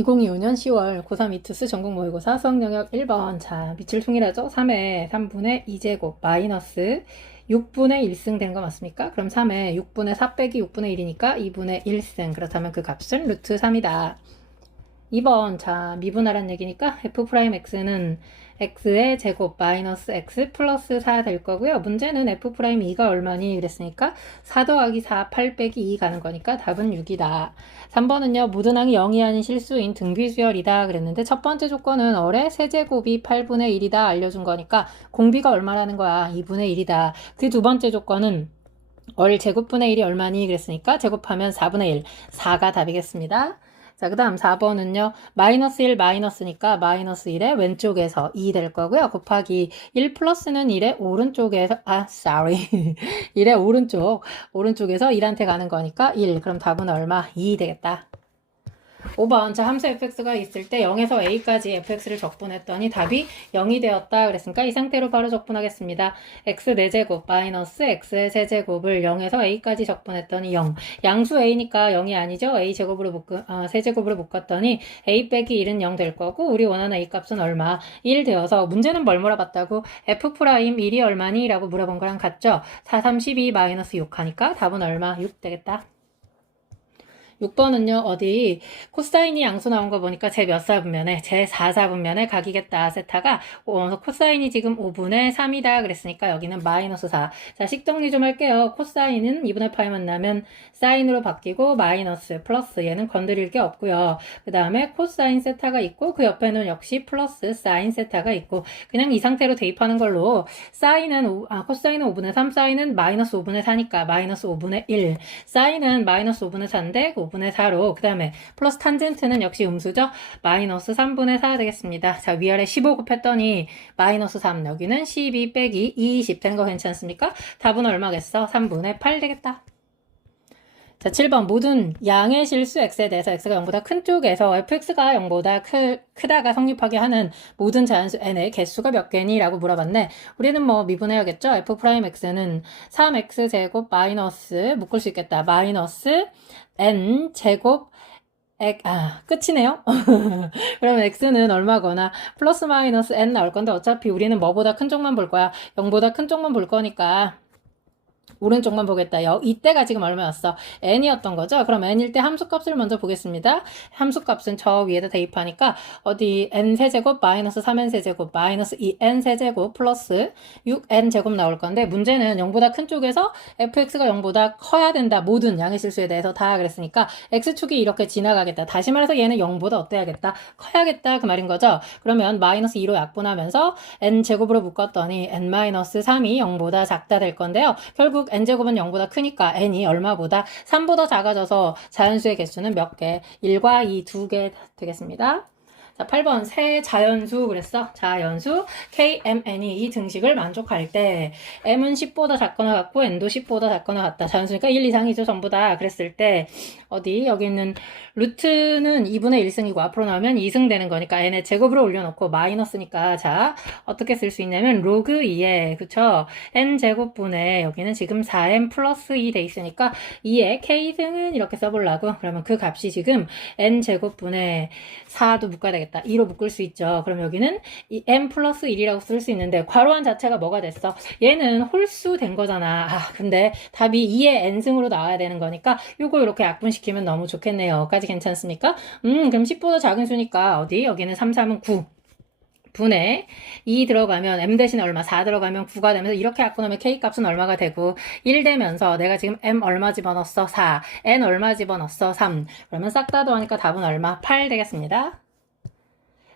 2025년 10월 고3 이투스 전국 모의고사 수학 영역 1번 자 밑을 통일하죠? 3에 3분의 2제곱 마이너스 6분의 1승 되는 거 맞습니까? 그럼 3에 6분의 4 빼기 6분의 1이니까 2분의 1승. 그렇다면 그 값은 루트 3이다. 2번 자 미분하란 얘기니까 f'x는 x의 제곱 마이너스 x 플러스 4 될 거고요. 문제는 f'2가 얼마니 그랬으니까 4 더하기 4, 8 빼기 2 가는 거니까 답은 6이다. 3번은요. 무등항이 0이 아닌 실수인 등비수열이다 그랬는데 첫 번째 조건은 어의 세제곱이 8분의 1이다 알려준 거니까 공비가 얼마라는 거야? 2분의 1이다. 그 두 번째 조건은 얼 제곱분의 1이 얼마니 그랬으니까 제곱하면 4분의 1, 4가 답이겠습니다. 자, 그 다음 4번은요. 마이너스 1 마이너스니까 마이너스 1의 왼쪽에서 2 될 거고요. 곱하기 1 플러스는 1의 오른쪽에서 아, sorry. 1의 오른쪽, 오른쪽에서 1한테 가는 거니까 1. 그럼 답은 얼마? 2 되겠다. 5번 자 함수 fx가 있을 때 0에서 a까지 fx를 적분했더니 답이 0이 되었다 그랬으니까 이 상태로 바로 적분하겠습니다. x 4제곱 마이너스 x의 세제곱을 0에서 a까지 적분했더니 0 양수 a니까 0이 아니죠. a 제곱으로 묶 어, 세제곱으로 묶었더니 a 빼기 1은 0 될 거고 우리 원하는 a 값은 얼마? 1 되어서 문제는 뭘 물어봤다고 f 프라임 1이 얼마니? 라고 물어본 거랑 같죠. 4 32 마이너스 6 하니까 답은 얼마? 6 되겠다. 6번은요, 어디, 코사인이 양수 나온 거 보니까 제 몇 사분면에, 제 4사분면에 각이겠다. 세타가, 어, 코사인이 지금 5분의 3이다. 그랬으니까 여기는 마이너스 4. 자, 식 정리 좀 할게요. 코사인은 2분의 파이 만나면 사인으로 바뀌고, 마이너스, 플러스. 얘는 건드릴 게 없고요. 그 다음에 코사인 세타가 있고, 그 옆에는 역시 플러스 사인 세타가 있고, 그냥 이 상태로 대입하는 걸로, 사인은, 5, 아, 코사인은 5분의 3, 사인은 마이너스 5분의 4니까, 마이너스 5분의 1. 사인은 마이너스 5분의 4인데, 5분의 4로 그 다음에 플러스 탄젠트는 역시 음수죠. 마이너스 3분의 4 되겠습니다. 자 위아래 15 곱했더니 마이너스 3 여기는 12 빼기 20 되는 거 괜찮습니까? 답은 얼마겠어? 3분의 8 되겠다. 자, 7번. 모든 양의 실수 x에 대해서 x가 0보다 큰 쪽에서 fx가 0보다 크, 크다가 성립하게 하는 모든 자연수 n의 개수가 몇 개니? 라고 물어봤네. 우리는 뭐 미분해야겠죠? f'x는 3x 제곱 마이너스 묶을 수 있겠다. 마이너스 n 제곱 액, 아, 끝이네요? 그러면 x는 얼마거나 플러스 마이너스 n 나올 건데 어차피 우리는 뭐보다 큰 쪽만 볼 거야. 0보다 큰 쪽만 볼 거니까 오른쪽만 보겠다. 요 이때가 지금 얼마였어? n이었던 거죠? 그럼 n일 때 함수값을 먼저 보겠습니다. 함수값은 저 위에다 대입하니까 어디 n 세제곱 마이너스 3n 세제곱 마이너스 2n 세제곱 플러스 6n 제곱 나올 건데 문제는 0보다 큰 쪽에서 fx가 0보다 커야 된다. 모든 양의 실수에 대해서 다 그랬으니까 x축이 이렇게 지나가겠다. 다시 말해서 얘는 0보다 어때야겠다? 커야겠다. 그 말인 거죠? 그러면 마이너스 2로 약분하면서 n 제곱으로 묶었더니 n 마이너스 3이 0보다 작다 될 건데요. 결국 n제곱은 0보다 크니까 n이 얼마보다 3보다 작아져서 자연수의 개수는 몇 개? 1과 2 두 개 되겠습니다. 자, 8번 새 자연수 그랬어. 자연수 KMN이 이 등식을 만족할 때 M은 10보다 작거나 같고 N도 10보다 작거나 같다. 자연수니까 1 이상이죠. 전부 다. 그랬을 때 어디 여기 있는 루트는 2분의 1승이고 앞으로 나오면 2승 되는 거니까 N의 제곱으로 올려놓고 마이너스니까 자 어떻게 쓸 수 있냐면 로그 2에 그쵸? N 제곱분에 여기는 지금 4M 플러스 2 돼 있으니까 2의 K승은 이렇게 써보려고 그러면 그 값이 지금 N 제곱분에 4도 묶어야 되겠다. 되겠다. 2로 묶을 수 있죠. 그럼 여기는 이 m 플러스 1이라고 쓸 수 있는데 괄호한 자체가 뭐가 됐어? 얘는 홀수 된 거잖아. 아 근데 답이 2의 n승으로 나와야 되는 거니까 요거 이렇게 약분시키면 너무 좋겠네요. 까지 괜찮습니까? 음 그럼 10보다 작은 수니까 어디? 여기는 3, 3은 9. 분에 2 들어가면 m 대신에 얼마 4 들어가면 9가 되면서 이렇게 약분하면 k 값은 얼마가 되고 1 되면서 내가 지금 m 얼마 집어넣었어 4 n 얼마 집어넣었어 3 그러면 싹 다 더하니까 답은 얼마 8 되겠습니다.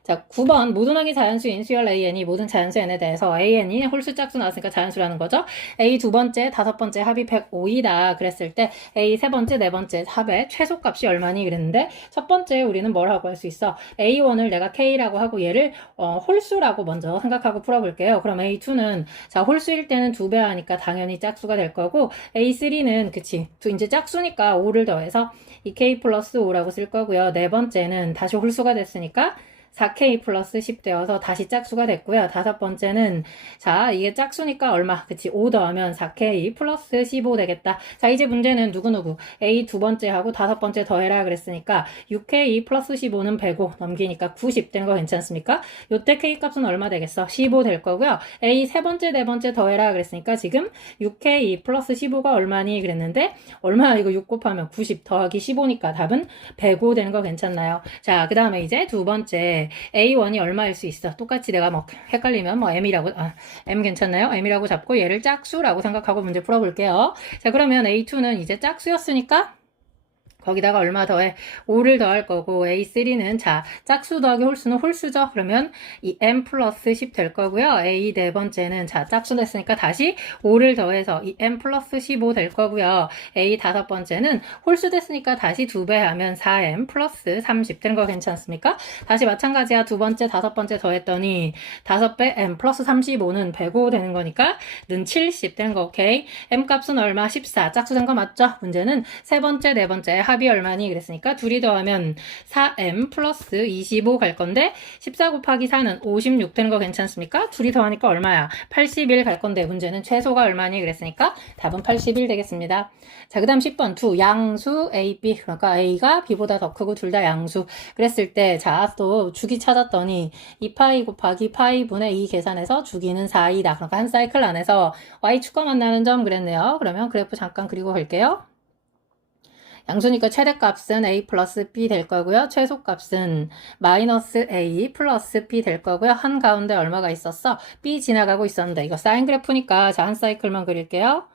자, 9번 모든항이 자연수 인 수열 AN이 모든 자연수 N에 대해서 AN이 홀수 짝수 나왔으니까 자연수라는 거죠. A 두 번째, 다섯 번째 합이 105이다 그랬을 때 A 세 번째, 네 번째 합의 최소값이 얼마니 그랬는데 첫 번째 우리는 뭘 하고 할 수 있어? A1을 내가 K라고 하고 얘를 어, 홀수라고 먼저 생각하고 풀어볼게요. 그럼 A2는 자 홀수일 때는 두 배 하니까 당연히 짝수가 될 거고 A3는 그치 이제 짝수니까 5를 더해서 이 K 플러스 5라고 쓸 거고요. 네 번째는 다시 홀수가 됐으니까 4k 플러스 10 되어서 다시 짝수가 됐고요. 다섯 번째는 자 이게 짝수니까 얼마? 그치 5 더하면 4k 플러스 15 되겠다. 자 이제 문제는 누구누구 a 두 번째 하고 다섯 번째 더해라 그랬으니까 6k 플러스 15는 105 넘기니까 90 되는 거 괜찮습니까? 요때 k 값은 얼마 되겠어? 15 될 거고요. a 세 번째 네 번째 더해라 그랬으니까 지금 6k 플러스 15가 얼마니 그랬는데 얼마 이거 6 곱하면 90 더하기 15니까 답은 105 되는 거 괜찮나요? 자, 그 다음에 이제 두 번째 A1이 얼마일 수 있어? 똑같이 내가 뭐 헷갈리면 뭐 M이라고 아, M 괜찮나요? M이라고 잡고 얘를 짝수라고 생각하고 문제 풀어볼게요. 자, 그러면 A2는 이제 짝수였으니까 거기다가 얼마 더해? 5를 더할 거고 A3는 자 짝수 더하기 홀수는 홀수죠. 그러면 이 m 플러스 10 될 거고요. A 네 번째는 자 짝수 됐으니까 다시 5를 더해서 이 m 플러스 15 될 거고요. A 다섯 번째는 홀수 됐으니까 다시 두 배 하면 4m 플러스 30 되는 거 괜찮습니까? 다시 마찬가지야 두 번째 다섯 번째 더했더니 다섯 배 m 플러스 35는 105 되는 거니까 는 70 되는 거 오케이. m 값은 얼마? 14 짝수 된 거 맞죠? 문제는 세 번째 네 번째 합이 얼마니 그랬으니까 둘이 더하면 4m 플러스 25 갈 건데 14 곱하기 4는 56 되는 거 괜찮습니까? 둘이 더하니까 얼마야? 81 갈 건데 문제는 최소가 얼마니 그랬으니까 답은 81 되겠습니다. 자, 그 다음 10번 두 양수 A, B 그러니까 A가 B보다 더 크고 둘 다 양수 그랬을 때 자 또 주기 찾았더니 2파이 곱하기 파이 분의 2 계산해서 주기는 4이다. 그러니까 한 사이클 안에서 Y축과 만나는 점 그랬네요. 그러면 그래프 잠깐 그리고 갈게요. 양수니까 최대값은 a 플러스 b 될 거고요. 최소값은 마이너스 a 플러스 b 될 거고요. 한 가운데 얼마가 있었어? b 지나가고 있었는데 이거 사인 그래프니까 자 한 사이클만 그릴게요.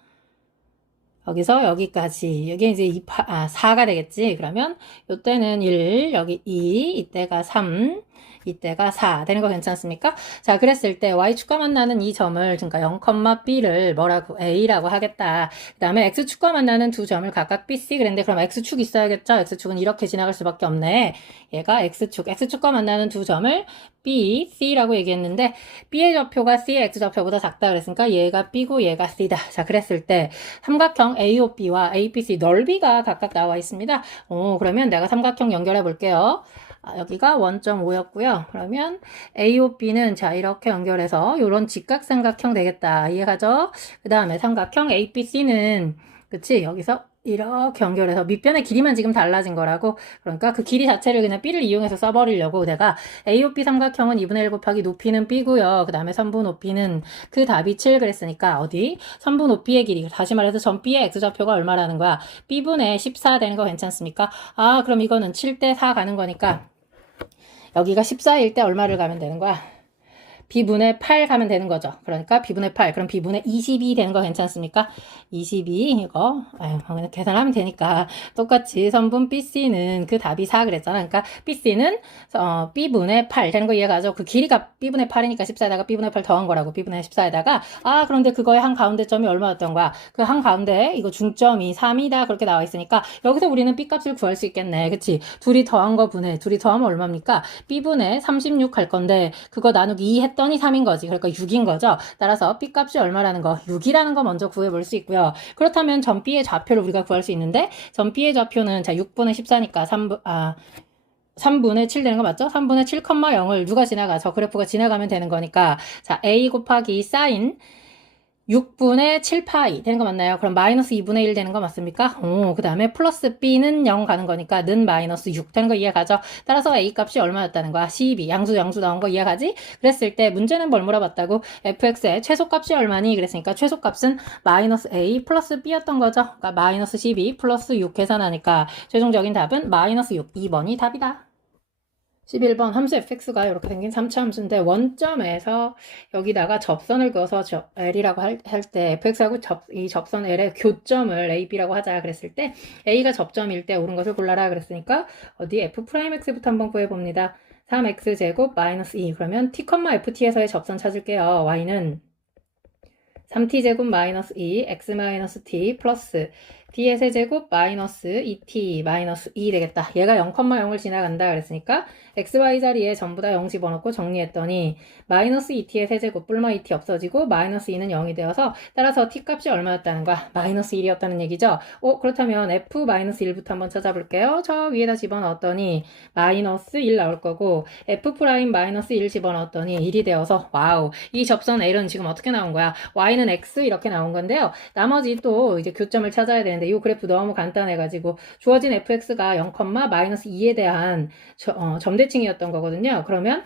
여기서 여기까지 이게 이제 2, 아, 4가 되겠지. 그러면 이때는 1, 여기 2, 이때가 3, 이때가 4 되는 거 괜찮습니까? 자, 그랬을 때 y축과 만나는 이 점을 그러니까 0,b를 뭐라고 a라고 하겠다. 그다음에 x축과 만나는 두 점을 각각 bc 그랬는데 그럼 x축 있어야겠죠? x축은 이렇게 지나갈 수밖에 없네. 얘가 x축, x축과 만나는 두 점을 b, c라고 얘기했는데 b의 좌표가 c의 x좌표보다 작다 그랬으니까 얘가 b고 얘가 c다. 자, 그랬을 때 삼각형 AOB와 ABC 넓이가 각각 나와 있습니다. 오, 그러면 내가 삼각형 연결해 볼게요. 아, 여기가 1.5였고요. 그러면 AOB는 자 이렇게 연결해서 이런 직각삼각형 되겠다. 이해가죠? 그 다음에 삼각형 ABC는 그치 여기서 이렇게 연결해서 밑변의 길이만 지금 달라진 거라고 그러니까 그 길이 자체를 그냥 B를 이용해서 써버리려고 내가 AOB 삼각형은 2분의 1 곱하기 높이는 B고요. 그 다음에 선부 높이는 그 답이 7 그랬으니까 어디? 선부 높이의 길이 다시 말해서 전 B의 X좌표가 얼마라는 거야? B분의 14 되는 거 괜찮습니까? 아 그럼 이거는 7 대 4 가는 거니까 여기가 14일 때 얼마를 가면 되는 거야? B분의 8 가면 되는 거죠. 그러니까 B분의 8, 그럼 B분의 22 되는 거 괜찮습니까? 22, 이거, 아유, 그냥 계산하면 되니까. 똑같이 선분 BC는 그 답이 4 그랬잖아. 그러니까 BC는, 어, B분의 8 되는 거 이해가죠? 그 길이가 B분의 8이니까 14에다가 B분의 8 더한 거라고. B분의 14에다가. 아, 그런데 그거의 한 가운데 점이 얼마였던 거야? 그 한 가운데, 이거 중점이 3이다. 그렇게 나와 있으니까, 여기서 우리는 B 값을 구할 수 있겠네. 그치? 둘이 더한 거 분해. 둘이 더하면 얼마입니까? B분의 36 할 건데, 그거 나누기 2 했 했더니 3인 거지. 그러니까 6인 거죠. 따라서 B 값이 얼마라는 거, 6이라는 거 먼저 구해볼 수 있고요. 그렇다면 전 B의 좌표를 우리가 구할 수 있는데, 전 B의 좌표는 자 6분의 14니까 3분, 아, 3분의 7 되는 거 맞죠? 3분의 7,0을 누가 지나가? 저 그래프가 지나가면 되는 거니까. 자, A 곱하기 사인 6분의 7파이 되는 거 맞나요? 그럼 마이너스 2분의 1 되는 거 맞습니까? 오, 그 다음에 플러스 b는 0 가는 거니까 는 마이너스 6 되는 거 이해가죠? 따라서 a 값이 얼마였다는 거야? 12. 양수 양수 나온 거 이해가지? 그랬을 때 문제는 뭘 물어봤다고? fx의 최소값이 얼마니? 그랬으니까 최소값은 마이너스 a 플러스 b였던 거죠? 그러니까 마이너스 12 플러스 6 계산하니까 최종적인 답은 마이너스 6. 2번이 답이다. 11번 함수 fx가 이렇게 생긴 3차 함수인데 원점에서 여기다가 접선을 그어서 저, L이라고 할 때 fx하고 접, 이 접선 L의 교점을 AB라고 하자 그랬을 때 A가 접점일 때 옳은 것을 골라라 그랬으니까 어디 f'x부터 한번 구해봅니다. 3x제곱 마이너스 2 그러면 t, ft에서의 접선 찾을게요. y는 3t제곱 마이너스 2 x 마이너스 t 플러스 d의 세제곱 마이너스 2t 마이너스 2 되겠다. 얘가 0,0을 지나간다 그랬으니까 xy 자리에 전부 다 0 집어넣고 정리했더니 마이너스 2t의 세제곱 뿔마 2t 없어지고 마이너스 2는 0이 되어서 따라서 t 값이 얼마였다는 거야? 마이너스 1이었다는 얘기죠. 어 그렇다면 f 마이너스 1부터 한번 찾아볼게요. 저 위에다 집어넣었더니 마이너스 1 나올 거고 f 프라임 마이너스 1 집어넣었더니 1이 되어서 와우 이 접선 L은 지금 어떻게 나온 거야? y는 x 이렇게 나온 건데요. 나머지 또 이제 교점을 찾아야 되는 데 이 그래프 너무 간단해가지고 주어진 fx가 0, 마이너스 2에 대한 저- 어, 점대칭이었던 거거든요. 그러면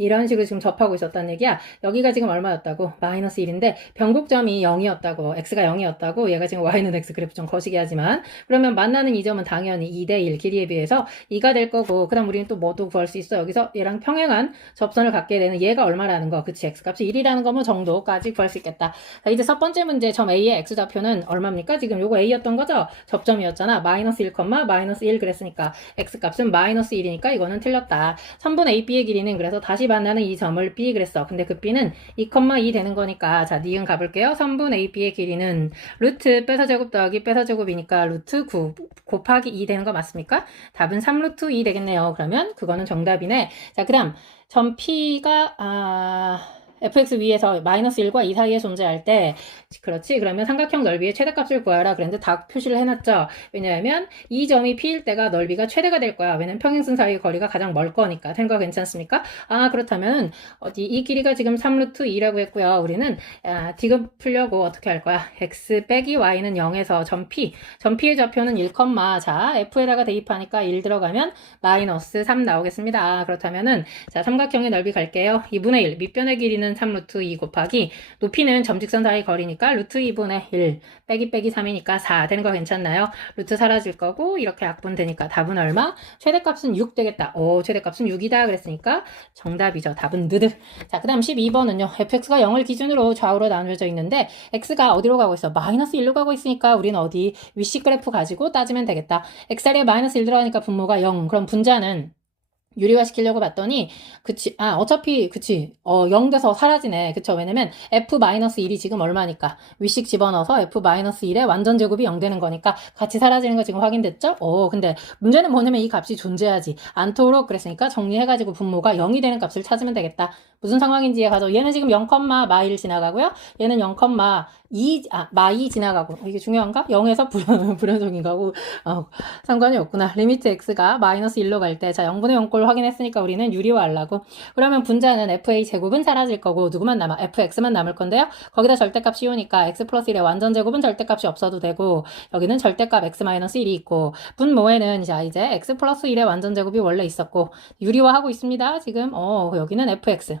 이런 식으로 지금 접하고 있었다는 얘기야. 여기가 지금 얼마였다고? 마이너스 1인데 변곡점이 0이었다고. x가 0이었다고. 얘가 지금 y는 x 그래프 좀 거시기 하지만 그러면 만나는 이 점은 당연히 2대 1 길이에 비해서 2가 될 거고 그다음 우리는 또 뭐도 구할 수 있어. 여기서 얘랑 평행한 접선을 갖게 되는 얘가 얼마라는 거. 그치? x 값이 1이라는 거면 정도까지 구할 수 있겠다. 자, 이제 첫 번째 문제 점 A의 x 좌표는 얼마입니까? 지금 요거 A였던 거죠? 접점이었잖아. 마이너스 1, 마이너스 1 그랬으니까 x 값은 마이너스 1이니까 이거는 틀렸다. 3분 A, B의 길이는 그래서 다시 만나는 이 점을 B 그랬어. 근데 그 B는 2,2 되는 거니까 자, 니은 가볼게요. 3분 A, B의 길이는 루트 빼서 제곱 더하기 빼서 제곱이니까 루트 9 곱하기 2 되는 거 맞습니까? 답은 3루트 2 되겠네요. 그러면 그거는 정답이네. 자, 그 다음 점 P가 아... fx 위에서 마이너스 1과 2 사이에 존재할 때 그렇지? 그러면 삼각형 넓이의 최대값을 구하라. 그랬는데 다 표시를 해놨죠. 왜냐하면 이 점이 P일 때가 넓이가 최대가 될 거야. 왜냐면 평행선 사이의 거리가 가장 멀 거니까. 된거 괜찮습니까? 아 그렇다면 어디 이 길이가 지금 3루트 2라고 했고요. 우리는 아, 디귿 풀려고 어떻게 할 거야? X 빼기 y는 0에서 점 P. 점 P의 좌표는 1, 자 f에다가 대입하니까 1 들어가면 마이너스 3 나오겠습니다. 그렇다면은 자 삼각형의 넓이 갈게요. 2분의 1 밑변의 길이는 3 루트 2 곱하기 높이는 점직선 사이 거리니까 루트 2분의 1 빼기 빼기 3이니까 4 되는 거 괜찮나요? 루트 사라질 거고 이렇게 약분 되니까 답은 얼마? 최대값은 6 되겠다. 오 최대값은 6이다 그랬으니까 정답이죠. 답은 느드. 자, 그 다음 12번은요. fx가 0을 기준으로 좌우로 나누어져 있는데 x가 어디로 가고 있어? 마이너스 1로 가고 있으니까 우리는 어디 위식 그래프 가지고 따지면 되겠다. x자리에 마이너스 1 들어가니까 분모가 0. 그럼 분자는 유리화 시키려고 봤더니 그치 아 어차피 그치 어 0 돼서 사라지네. 그쵸? 왜냐면 f-1이 지금 얼마니까? 위식 집어넣어서 f-1의 완전 제곱이 0 되는 거니까 같이 사라지는 거 지금 확인됐죠? 어 근데 문제는 뭐냐면 이 값이 존재하지 않도록 그랬으니까 정리해가지고 분모가 0이 되는 값을 찾으면 되겠다. 무슨 상황인지에 가서 얘는 지금 0, 마일 지나가고요. 얘는 0, 2, 아, 마2 지나가고. 이게 중요한가? 0에서 불연, 불연속인가고 어, 상관이 없구나. 리미트 x가 마이너스 1로 갈 때 자 0분의 0꼴 확인했으니까 우리는 유리화 하려고. 그러면 분자는 fa 제곱은 사라질 거고 누구만 남아? fx만 남을 건데요. 거기다 절대값 씌우니까 x 플러스 1의 완전 제곱은 절대값이 없어도 되고 여기는 절대값 x 마이너스 1이 있고 분모에는 자 이제 x 플러스 1의 완전 제곱이 원래 있었고 유리화하고 있습니다 지금. 어 여기는 fx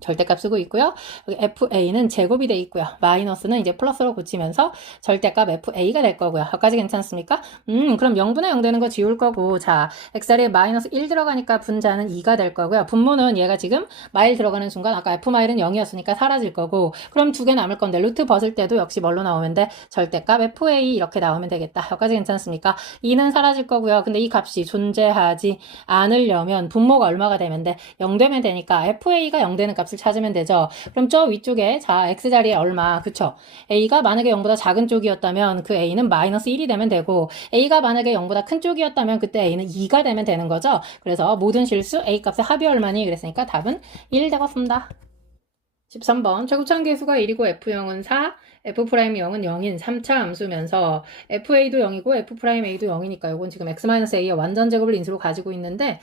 절대값 쓰고 있고요. 여기 FA는 제곱이 돼 있고요. 마이너스는 이제 플러스로 고치면서 절대값 FA가 될 거고요. 여기까지 괜찮습니까? 음, 그럼 0분의 0 되는 거 지울 거고, 자, x자리에 마이너스 1 들어가니까 분자는 2가 될 거고요. 분모는 얘가 지금 마일 들어가는 순간 아까 F마일은 0이었으니까 사라질 거고, 그럼 두 개 남을 건데, 루트 벗을 때도 역시 뭘로 나오면 돼? 절대값 FA 이렇게 나오면 되겠다. 여기까지 괜찮습니까? 2는 사라질 거고요. 근데 이 값이 존재하지 않으려면 분모가 얼마가 되면 돼? 0 되면 되니까 FA가 0 되는 값 값을 찾으면 되죠. 그럼 저 위쪽에 자 x자리에 얼마 그쵸? a가 만약에 0보다 작은 쪽이었다면 그 a는 마이너스 1이 되면 되고 a가 만약에 0보다 큰 쪽이었다면 그때 a는 2가 되면 되는 거죠. 그래서 모든 실수 a 값의 합이 얼마니 그랬으니까 답은 1 되겠습니다. 13번 최고차원 계수가 1이고 f형은 4 f'0은 0인 3차 함수면서 fa도 0이고 f'a도 0이니까 이건 지금 x-a의 완전 제곱을 인수로 가지고 있는데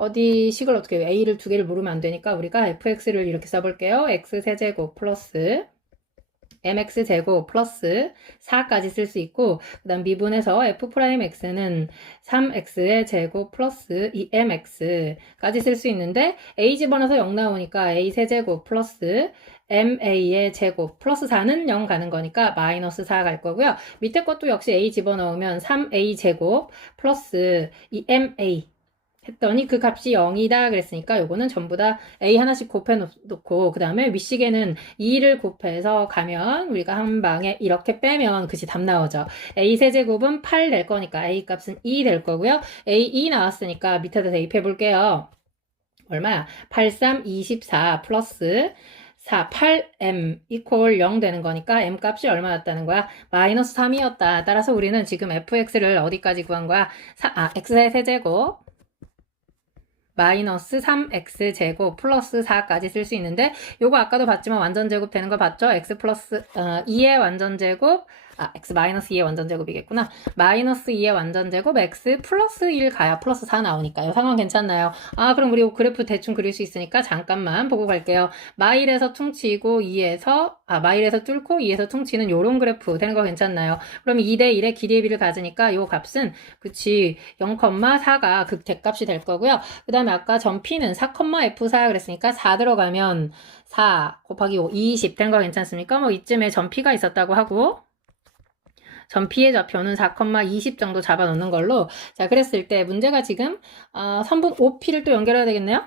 어디 식을 어떻게 a를 두 개를 모르면 안 되니까 우리가 fx를 이렇게 써볼게요. x 세제곱 플러스 mx 제곱 플러스 4까지 쓸 수 있고 그 다음 미분에서 f'x는 3x의 제곱 플러스 2mx까지 쓸 수 있는데 a 집어넣어서 0 나오니까 a 세제곱 플러스 ma의 제곱 플러스 4는 0 가는 거니까 마이너스 4 갈 거고요. 밑에 것도 역시 a 집어넣으면 3a 제곱 플러스 2ma 했더니 그 값이 0이다 그랬으니까 요거는 전부 다 a 하나씩 곱해 놓고 그 다음에 윗식에는 2를 곱해서 가면 우리가 한 방에 이렇게 빼면 그치 답 나오죠 a 세제곱은 8 될 거니까 a 값은 2 될 거고요 a 2 나왔으니까 밑에다 대입해 볼게요 얼마야 8, 3, 24 플러스 4, 8m 이퀄 0 되는 거니까 m 값이 얼마였다는 거야? 마이너스 3이었다. 따라서 우리는 지금 fx를 어디까지 구한 거야? 사, 아, x의 세제곱 마이너스 3x 제곱 플러스 4까지 쓸 수 있는데 요거 아까도 봤지만 완전 제곱 되는 거 봤죠? x 플러스 어, 2의 완전 제곱 아 x 마이너스 2의 완전 제곱이겠구나 마이너스 2의 완전 제곱 x 플러스 1 가야 플러스 4 나오니까 요 상황 괜찮나요? 아 그럼 우리 그래프 대충 그릴 수 있으니까 잠깐만 보고 갈게요 마일에서 퉁치고 2에서 아 마일에서 뚫고 2에서 퉁치는 요런 그래프 되는 거 괜찮나요? 그럼 2대 1의 기리의 비를 가지니까 요 값은 그치 0,4가 극대값이 될 거고요 그 다음에 아까 전 P는 4,F4 그랬으니까 4 들어가면 4 곱하기 5, 20 된 거 괜찮습니까? 뭐 이쯤에 전 P가 있었다고 하고 전 P의 좌표는 4,20 정도 잡아놓는 걸로. 자 그랬을 때 문제가 지금 어, 선분 OP를 또 연결해야 되겠네요?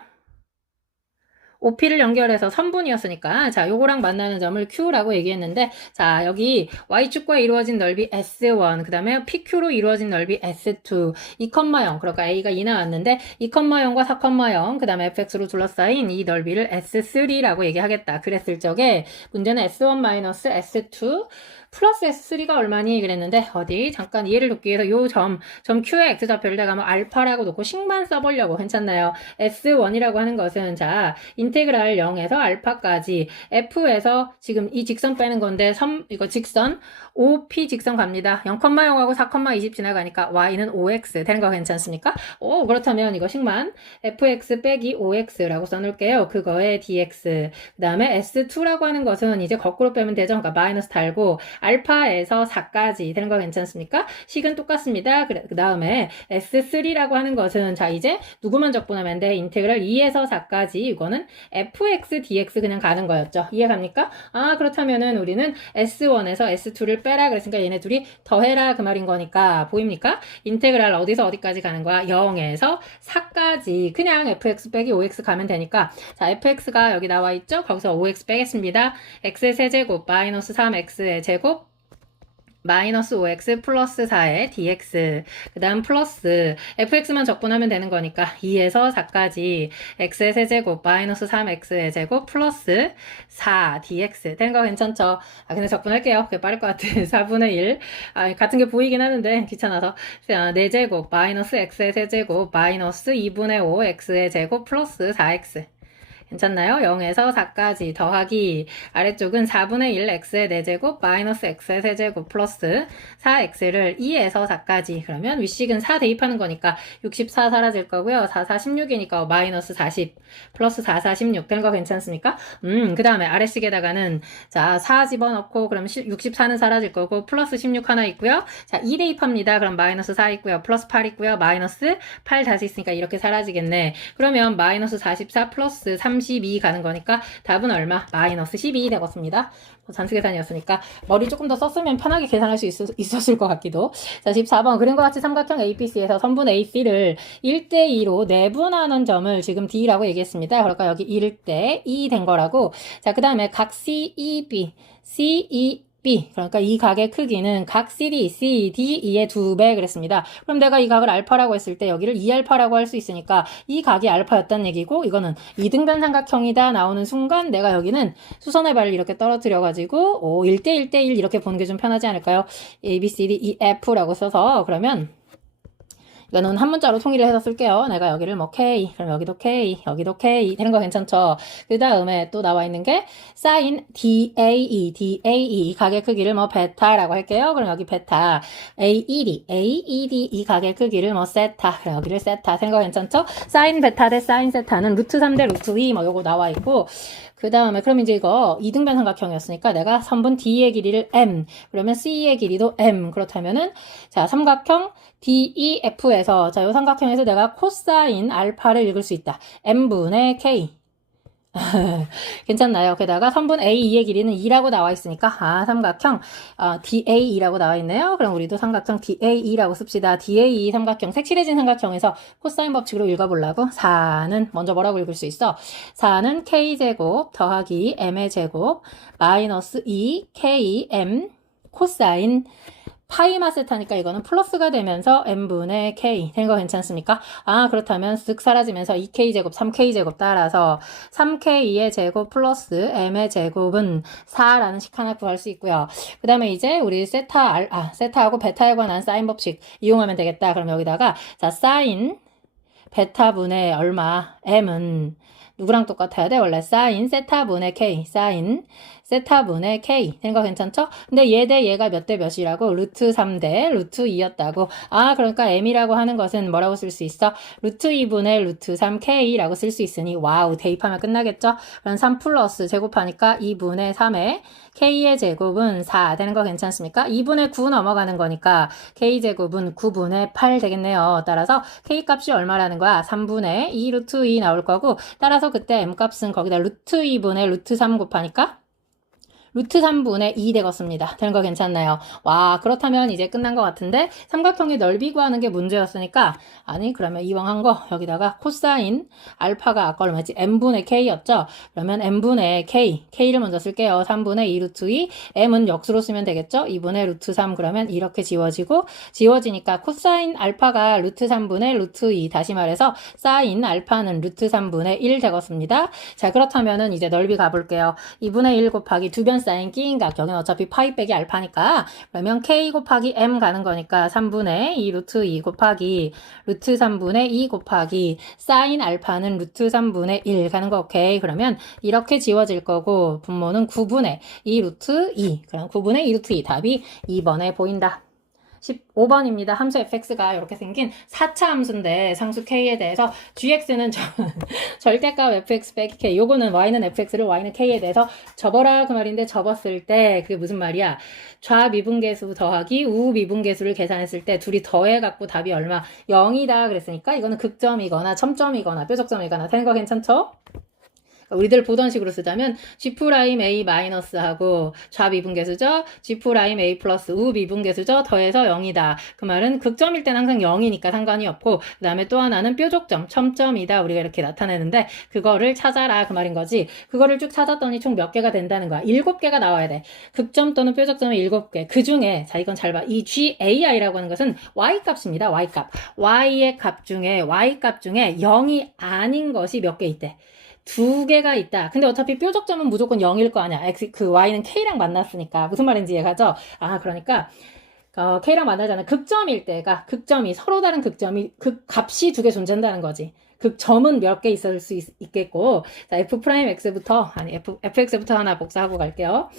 OP를 연결해서 선분이었으니까. 자 요거랑 만나는 점을 Q라고 얘기했는데 자 여기 Y축과 이루어진 넓이 S1 그 다음에 PQ로 이루어진 넓이 S2 2,0 그러니까 A가 2 나왔는데 2,0과 4,0 그 다음에 FX로 둘러싸인 이 넓이를 S3라고 얘기하겠다. 그랬을 적에 문제는 S1-S2 플러스 S3가 얼마니? 그랬는데 어디 잠깐 이해를 돕기 위해서 요 점, 점 Q의 X좌표를 내가 뭐 알파라고 놓고 식만 써보려고 괜찮나요? S1이라고 하는 것은 자 인테그랄 0에서 알파까지 F에서 지금 이 직선 빼는 건데 섬, 이거 직선 OP 직선 갑니다. 0,0하고 4,20 지나가니까 Y는 OX 되는 거 괜찮습니까? 오 그렇다면 이거 식만 FX 빼기 OX라고 써놓을게요. 그거에 DX 그 다음에 S2라고 하는 것은 이제 거꾸로 빼면 되죠. 그러니까 마이너스 달고 알파에서 4까지 되는 거 괜찮습니까? 식은 똑같습니다. 그 다음에 S3라고 하는 것은 자 이제 누구만 적분하면 돼? 인테그랄 2에서 4까지 이거는 fx dx 그냥 가는 거였죠. 이해갑니까? 아 그렇다면은 우리는 S1에서 S2를 빼라 그랬으니까 얘네 둘이 더해라 그 말인 거니까 보입니까? 인테그랄 어디서 어디까지 가는 거야? 0에서 4까지 그냥 fx 빼기 5x 가면 되니까 자 fx가 여기 나와 있죠? 거기서 5x 빼겠습니다. x의 세제곱 마이너스 3x의 제곱 마이너스 5x 플러스 4의 dx 그 다음 플러스 fx만 적분하면 되는 거니까 2에서 4까지 x의 세제곱 마이너스 3x의 제곱 플러스 4 dx 되는 거 괜찮죠? 아 근데 적분할게요. 그게 빠를 것 같아. 4분의 1 아, 같은 게 보이긴 하는데 귀찮아서. 자, 4제곱 마이너스 x의 세제곱 마이너스 2분의 5 x의 제곱 플러스 4x 괜찮나요? 0에서 4까지 더하기 아래쪽은 4분의 1 x의 4제곱 마이너스 x의 세제곱 플러스 4x를 2에서 4까지 그러면 윗식은 4 대입하는 거니까 64 사라질 거고요. 4, 4, 16이니까 마이너스 40 플러스 4, 4, 16 되는 거 괜찮습니까? 음, 그 다음에 아래식에다가는 자, 4 집어넣고 그럼 64는 사라질 거고 플러스 16 하나 있고요. 자, 2 대입합니다. 그럼 마이너스 4 있고요. 플러스 8 있고요. 마이너스 8 다시 있으니까 이렇게 사라지겠네. 그러면 마이너스 44 플러스 32 가는 거니까 답은 얼마? 마이너스 12 되겠습니다. 잔수 계산이었으니까 머리 조금 더 썼으면 편하게 계산할 수 있었, 있었을 것 같기도. 자, 14번 그림과 같이 삼각형 APC에서 선분 AC를 1대 2로 내분하는 점을 지금 D라고 얘기했습니다. 그러니까 여기 1대 2 된 거라고. 자, 그 다음에 각 CEB, CE B 그러니까 이 각의 크기는 각 CD, C, D, E의 두 배 그랬습니다. 그럼 내가 이 각을 알파라고 했을 때 여기를 2알파라고 할 수 있으니까 이 각이 알파였다는 얘기고 이거는 이등변 삼각형이다 나오는 순간 내가 여기는 수선의 발을 이렇게 떨어뜨려 가지고 오 1대 1대1 이렇게 보는 게 좀 편하지 않을까요? A, B, C, D, E, F라고 써서 그러면 이거는 한 문자로 통일을 해서 쓸게요. 내가 여기를 뭐 K, 그럼 여기도 K, 여기도 K 되는 거 괜찮죠? 그 다음에 또 나와 있는 게 사인 DAE, DAE 이 각의 크기를 뭐 베타라고 할게요. 그럼 여기 베타 AED, AED 이 각의 크기를 뭐 세타, 그럼 여기를 세타 거 괜찮죠? 사인 베타 대 사인 세타는 루트 3 대 루트 2 뭐 요거 나와 있고 그 다음에 그럼 이제 이거 이등변 삼각형이었으니까 내가 선분 D의 길이를 M 그러면 C의 길이도 M 그렇다면은 자 삼각형 DEF에서 자 요 삼각형에서 내가 코사인 알파를 읽을 수 있다 M분의 K 괜찮나요? 게다가 선분 A2의 길이는 2라고 나와 있으니까 아 삼각형 어, DA2라고 나와 있네요. 그럼 우리도 삼각형 DA2라고 씁시다. DA2 삼각형 색칠해진 삼각형에서 코사인 법칙으로 읽어보려고 4는 먼저 뭐라고 읽을 수 있어? 4는 K제곱 더하기 M의 제곱 마이너스 2 KM 코사인 파이마 세타니까 이거는 플러스가 되면서 n분의 k 된 거 괜찮습니까? 아 그렇다면 쓱 사라지면서 2k제곱 3k제곱 따라서 3k의 제곱 플러스 m의 제곱은 4라는 식 하나 구할 수 있고요. 그 다음에 이제 우리 세타 알, 아 세타하고 베타에 관한 사인 법칙 이용하면 되겠다. 그럼 여기다가 자 사인 베타분의 얼마 m은 누구랑 똑같아야 돼? 원래 사인 세타분의 k 사인 세타분의 k 된거 괜찮죠? 근데 얘 대 얘가 몇 대 몇이라고? 루트 3대 루트 2였다고 아 그러니까 m이라고 하는 것은 뭐라고 쓸 수 있어? 루트 2분의 루트 3k라고 쓸 수 있으니 와우 대입하면 끝나겠죠? 그럼 3 플러스 제곱하니까 2분의 3에 k의 제곱은 4 되는 거 괜찮습니까? 2분의 9 넘어가는 거니까 k 제곱은 9분의 8 되겠네요. 따라서 k 값이 얼마라는 거야? 3분의 2 루트 2 나올 거고 따라서 그때 m 값은 거기다 루트 2분의 루트 3 곱하니까 루트 3분의 2 되겠습니다. 되는 거 괜찮나요? 와, 그렇다면 이제 끝난 것 같은데, 삼각형의 넓이 구하는 게 문제였으니까, 아니, 그러면 이왕 한 거, 여기다가 코사인, 알파가 아까 얼마지? n분의 k였죠? 그러면 n분의 k, k를 먼저 쓸게요. 3분의 2 루트 2, m은 역수로 쓰면 되겠죠? 2분의 루트 3, 그러면 이렇게 지워지고, 지워지니까 코사인 알파가 루트 3분의 루트 2, 다시 말해서, 사인 알파는 루트 3분의 1 되겠습니다. 자, 그렇다면은 이제 넓이 가볼게요. 2분의 1 곱하기 두변 사인 끼인 각 여기는 어차피 파이 빼기 알파니까. 그러면 k 곱하기 m 가는 거니까 3분의 2 루트 2 곱하기 루트 3분의 2 곱하기 사인 알파는 루트 3분의 1 가는 거. 오케이. 그러면 이렇게 지워질 거고 분모는 9분의 2 루트 2 그럼 9분의 2 루트 2 답이 2번에 보인다 15번입니다. 함수 fx가 이렇게 생긴 4차 함수인데 상수 k에 대해서 gx는 저, 절대값 fx 빼기 k 요거는 y는 fx를 y는 k에 대해서 접어라 그 말인데 접었을 때 그게 무슨 말이야 좌미분계수 더하기 우미분계수를 계산했을 때 둘이 더해 갖고 답이 얼마 0이다 그랬으니까 이거는 극점이거나 첨점이거나 뾰족점이거나 되는 거 괜찮죠? 우리들 보던 식으로 쓰자면 G 프라임 A 마이너스하고 좌미분계수죠. G 프라임 A 플러스 우미분계수죠. 더해서 0이다. 그 말은 극점일 때는 항상 0이니까 상관이 없고 그 다음에 또 하나는 뾰족점, 첨점이다. 우리가 이렇게 나타내는데 그거를 찾아라 그 말인 거지. 그거를 쭉 찾았더니 총 몇 개가 된다는 거야. 7개가 나와야 돼. 극점 또는 뾰족점이 7개. 그 중에 자 이건 잘 봐. 이 GAI라고 하는 것은 Y 값입니다. Y 값. Y의 값 중에 Y 값 중에 0이 아닌 것이 몇 개 있대. 두 개가 있다. 근데 어차피 뾰족점은 무조건 0일 거 아니야. X, 그 Y는 K랑 만났으니까. 무슨 말인지 이해가죠? 아, 그러니까, 어, K랑 만나잖아. 극점일 때가, 극점이, 서로 다른 극점이, 극 값이 두 개 존재한다는 거지. 극점은 몇 개 있을 수 있, 겠고 자, F 프라임 X부터, 아니, F, FX부터 하나 복사하고 갈게요.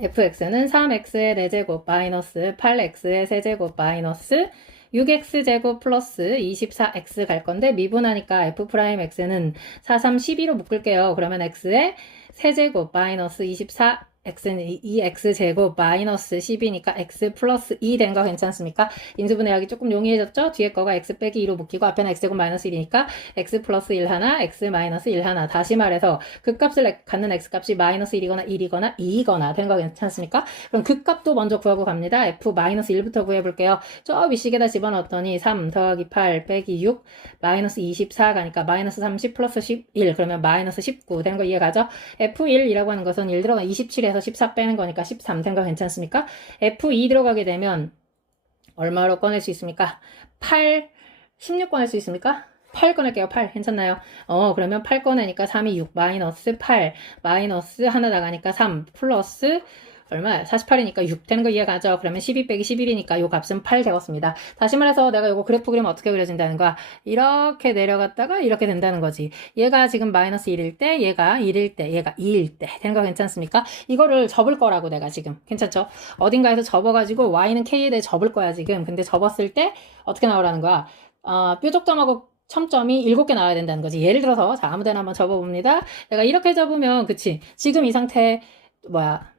fx는 3x의 4제곱 마이너스 8x의 세제곱 마이너스 6x제곱 플러스 24x 갈 건데 미분하니까 f 프라임 x는 4, 3, 12로 묶을게요. 그러면 x의 세제곱 마이너스 24 x는 2x 제곱 마이너스 10이니까 x 플러스 2 된 거 괜찮습니까? 인수분해하기 조금 용이해졌죠? 뒤에 거가 x 빼기 2로 묶이고 앞에는 x 제곱 마이너스 1이니까 x 플러스 1 하나, x 마이너스 1 하나. 다시 말해서 그 값을 갖는 x 값이 마이너스 1이거나 1이거나 2이거나 된 거 괜찮습니까? 그럼 그 값도 먼저 구하고 갑니다. f 마이너스 1부터 구해볼게요. 저 위식에다 집어넣었더니 3 더하기 8 빼기 6 마이너스 24 가니까 마이너스 30 플러스 11 그러면 마이너스 19 된 거 이해가죠? f1이라고 하는 것은 1 들어가 27에 14 빼는 거니까 13 생각 괜찮습니까? F2 들어가게 되면 얼마로 꺼낼 수 있습니까? 8, 16 꺼낼 수 있습니까? 8 꺼낼게요. 8. 괜찮나요? 어, 그러면 8 꺼내니까 3이 6, 마이너스 8, 마이너스 하나 나가니까 3, 플러스 얼마야? 48이니까 6 되는 거 이해가죠? 그러면 12 빼기 11이니까 요 값은 8 되었습니다. 다시 말해서 내가 요거 그래프 그리면 어떻게 그려진다는 거야? 이렇게 내려갔다가 이렇게 된다는 거지. 얘가 지금 마이너스 1일 때, 얘가 1일 때, 얘가 2일 때 되는 거 괜찮습니까? 이거를 접을 거라고 내가 지금. 괜찮죠? 어딘가에서 접어가지고 y는 k에 대해 접을 거야 지금. 근데 접었을 때 어떻게 나오라는 거야? 어, 뾰족점하고 첨점이 7개 나와야 된다는 거지. 예를 들어서 자 아무데나 한번 접어봅니다. 내가 이렇게 접으면 그치? 지금 이 상태 뭐야?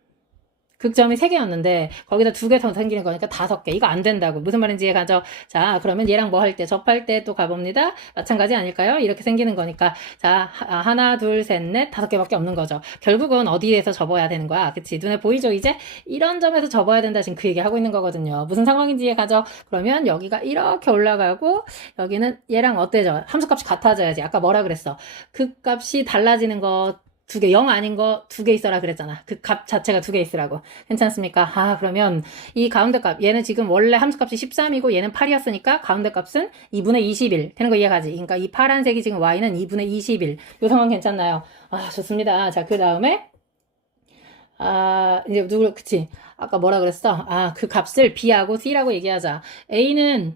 극점이 3개였는데 거기다 2개 더 생기는 거니까 5개. 이거 안 된다고. 무슨 말인지 이해가죠? 자, 그러면 얘랑 뭐 할 때? 접할 때 또 가봅니다. 마찬가지 아닐까요? 이렇게 생기는 거니까 자, 하나, 둘, 셋, 넷, 다섯 개밖에 없는 거죠. 결국은 어디에서 접어야 되는 거야? 그치? 눈에 보이죠? 이제 이런 점에서 접어야 된다. 지금 그 얘기 하고 있는 거거든요. 무슨 상황인지 이해가죠? 그러면 여기가 이렇게 올라가고 여기는 얘랑 어때져? 함수값이 같아져야지. 아까 뭐라 그랬어? 그 값이 달라지는 것 두 개, 0 아닌 거 두 개 있어라 그랬잖아. 그 값 자체가 두 개 있으라고. 괜찮습니까? 아, 그러면 이 가운데 값, 얘는 지금 원래 함수 값이 13이고 얘는 8이었으니까 가운데 값은 2분의 21 되는 거 이해가지? 그러니까 이 파란색이 지금 y는 2분의 21. 요 상황 괜찮나요? 아, 좋습니다. 자, 그 다음에 아, 이제 누구, 그치. 아까 뭐라 그랬어? 아, 그 값을 B하고 C라고 얘기하자. A는,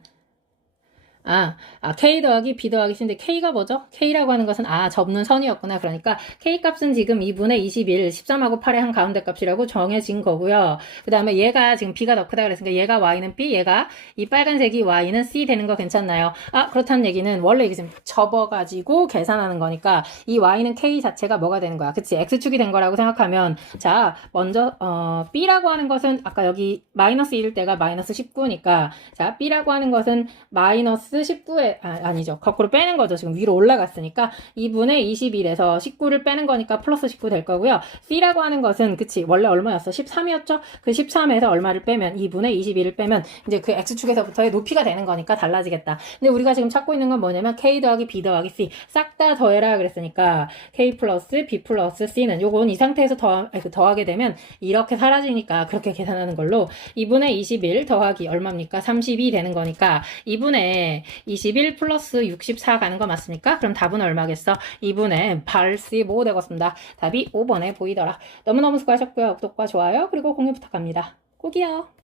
아, 아, K 더하기 B 더하기 C인데 K가 뭐죠? K라고 하는 것은, 아, 접는 선이었구나. 그러니까 K 값은 지금 2분의 21, 13하고 8의 한 가운데 값이라고 정해진 거고요. 그 다음에 얘가 지금 B가 더 크다 그랬으니까 얘가 Y는 B, 얘가 이 빨간색이 Y는 C 되는 거 괜찮나요? 아, 그렇다는 얘기는 원래 이게 지금 접어가지고 계산하는 거니까 이 Y는 K 자체가 뭐가 되는 거야? 그치? X축이 된 거라고 생각하면 자, 먼저, 어, B라고 하는 것은 아까 여기 마이너스 1일 때가 마이너스 19니까 자, B라고 하는 것은 마이너스 19에, 아, 아니죠. 거꾸로 빼는 거죠. 지금 위로 올라갔으니까 2분의 21에서 19를 빼는 거니까 플러스 19 될 거고요. C라고 하는 것은 그치? 원래 얼마였어? 13이었죠? 그 13에서 얼마를 빼면 2분의 21을 빼면 이제 그 X축에서부터의 높이가 되는 거니까 달라지겠다. 근데 우리가 지금 찾고 있는 건 뭐냐면 K 더하기 B 더하기 C 싹 다 더해라 그랬으니까 K 플러스 B 플러스 C는 요건 이 상태에서 더, 그 더하게 되면 이렇게 사라지니까 그렇게 계산하는 걸로 2분의 21 더하기 얼마입니까? 32 되는 거니까 2분의 21 플러스 64 가는 거 맞습니까? 그럼 답은 얼마겠어? 2분의 85 되겠습니다. 답이 5번에 보이더라. 너무너무 수고하셨고요. 구독과 좋아요 그리고 공유 부탁합니다. 꼭이요.